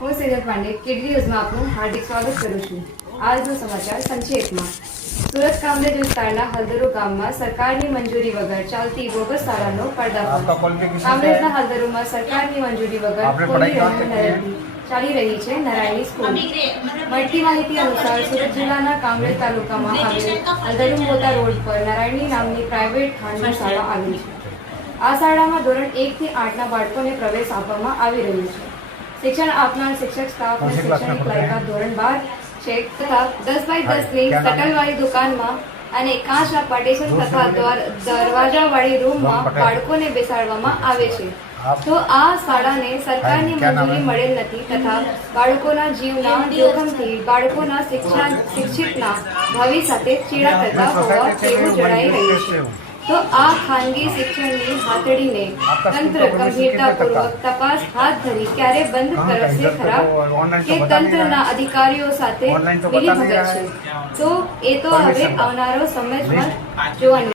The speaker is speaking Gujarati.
હું સેજલ પાંડે કિડની ન્યૂઝમાં આપનું હાર્દિક સ્વાગત કરું છું. આજનો સમાચાર સંક્ષેપમાં. સુરત કામરેજ વિસ્તારના હલદરુ ગામમાં સરકારની મંજૂરી વગર ચાલતી બોગસ શાળાનો પર્દાફાશ. કામરેજના હલદરુમાં સરકારની મંજૂરી વગર ચાલી રહી છે નારાયણી સ્કૂલ. મળતી માહિતી અનુસાર સુરત જિલ્લાના કામરેજ તાલુકામાં આવેલ હલદરુ મોતા રોડ પર નારાયણી નામની પ્રાઇવેટ ખાનગી શાળા આવી છે. આ શાળામાં ધોરણ એક થી આઠના બાળકોને પ્રવેશ આપવામાં આવી રહ્યો છે. શિક્ષણ આપનાર શિક્ષક સ્ટાફને શૈક્ષણિક લાયકા ધોરણ બાર ચેક તથા દસ બાય દસની શટલવાળી દુકાનમાં અને કાચના પાર્ટીશન તથા દરવાજાવાળી રૂમમાં બાળકોને બેસાડવામાં આવે છે. તો આ શાળાને સરકારની મંજૂરી મળેલ નથી તથા બાળકોના જીવના જોખમથી બાળકોના શિક્ષણ શિક્ષિતના ભાવિ સાથે ચેડા થતા હોવા તેવું જણાઈ રહ્યું છે? તો આ ખાનગી શિક્ષણની હાથડીને તંત્ર ગંભીરતાપૂર્વક તપાસ હાથ ધરી ક્યારે બંધ કરશે ખરાબ? કે તંત્રના અધિકારીઓ સાથે મિલીભગત છે તો એ તો હવે આવનારો સમય પણ જોવાનું